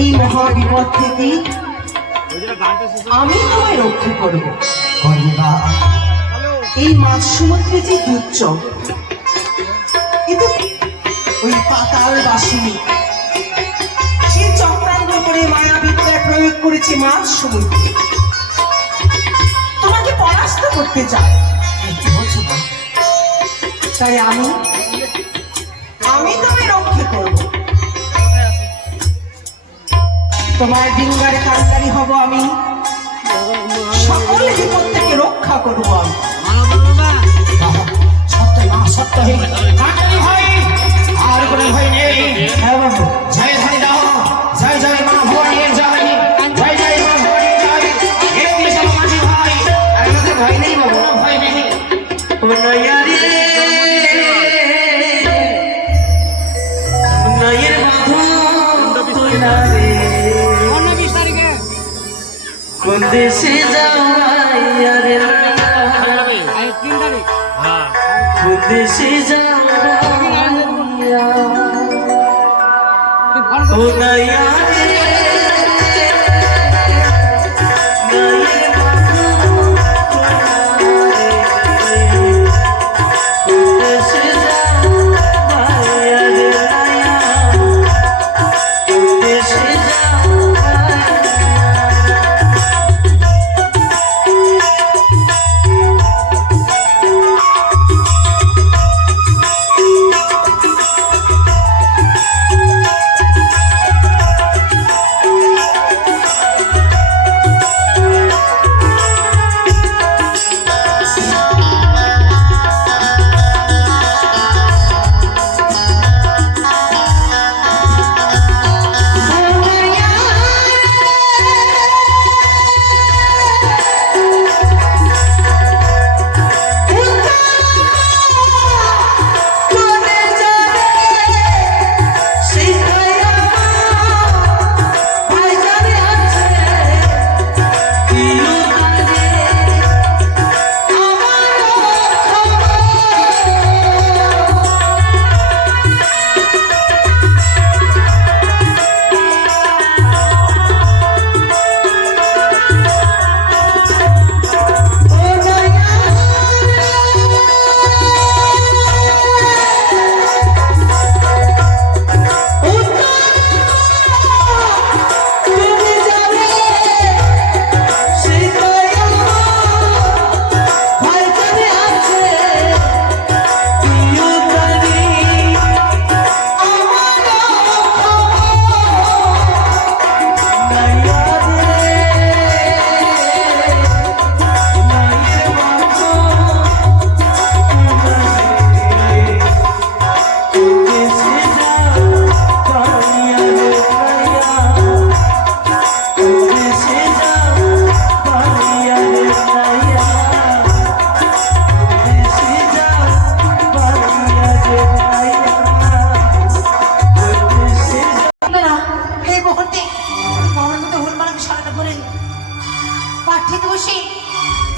এই মহাবিপদ থেকে আমি তোমায় রক্ষা করব। এই মাছ সমুদ্রে যে দুর্যোগ, কিন্তু ওই পাতাল বাসিনী সে চক্রান্ত করে মায়াবিদ্যার প্রয়োগ করেছে মাছ সমুদ্রে, তোমাকে পরাস্ত করতে চায়। তাই আমি তোমায় রক্ষা করব। তোমার ডিঙ্গারে কান্ডারি হব আমি, সকল বিপদ থেকে রক্ষা করব আমি। সত্য ভাই আর কোনো ভয় নেই। জয় ধরে দাও, জয় জয় মা ভবানীর জয়, জয় জয় মা ভবানীর জয়। একটি সমাজি ভাই, আর আমাদের ভয় নেই বাবু, ভয় নেই। কোন দেশে যাওয়া রে, কোন দেশে যাওয়া ও নাইয়া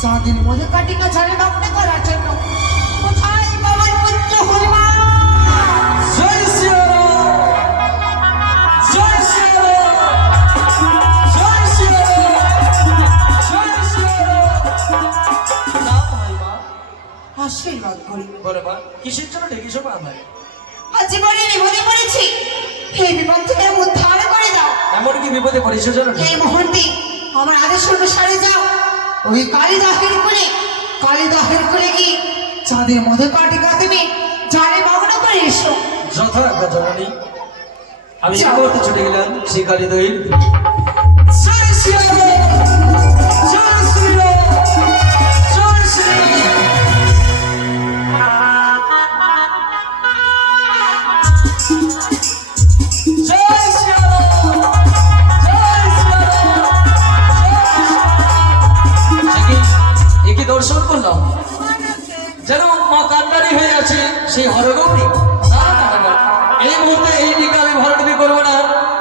চাঁদের মধ্যে কাটিকা ঝাড়ে নগ্ন করার জন্য কোথায় বাবার পুত্র হনুমান? জয় শ্রীরাম, জয় শ্রীরাম, জয় শ্রীরাম, জয় শ্রীরাম। আশীর্বাদ করি। বলে মা, কিসের জন্য ডেকেছো মা? ভাই আজ জীবনে বিপদে পড়েছি, এই বিপদ থেকে উদ্ধার করে দাও। এমন কি বিপদে পড়েছো জানো? এই মুহূর্তে আমার আদেশ অনুসারে যাও, ওই কালিদাহের করে কি চাঁদের মধ্যে কাটিকা তুমি জানে মগ্ন করে এসো। যথা আজ্ঞা জননী। আমি করতে ছুটে গেলাম সেই কালিদাহের। জয় শ্রীরাম, জয় শ্রীরাম, জয় শ্রীরাম। দর্শন করলাম যেন মা কান্ডারি হয়ে আছে সেই হরগৌরী। না, না, না, না। এই মুহূর্তে এই দিকে আমি ভরাডুবি করবো না,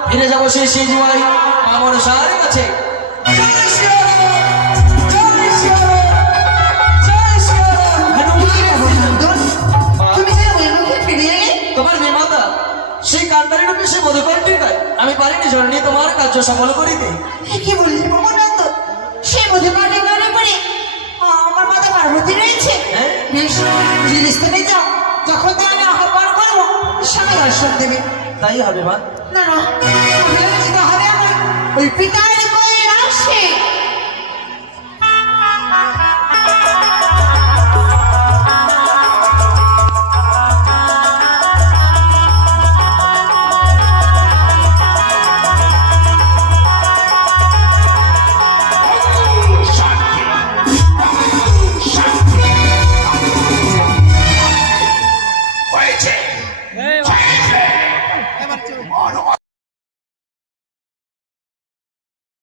ফিরে যাবো সেই সিজুয়াই মা মনসার কাছে। জয় শ্রীরাম, জয় শ্রীরাম, জয় শ্রীরাম। তুমি যে ওই মুখে ফিরে এলে, তোমার বিমাতা সেই কান্ডারি রূপে সে মধুকরটি নয়, আমি পারিনি জননী তোমার কার্য সফল করিতে। কি বললি ভগবানন্দ? সেই মধুকরণে মনে পড়ে আমার মাতা পার্বতী রয়েছে। হ্যাঁ? বেশ, জিনিসটাতে যাও, যখন তো আমি আহ্বান করবো স্বামী দর্শন দেবে। তাই হবে মা। না না, আমি যেতে হবে আমার ওই পিতার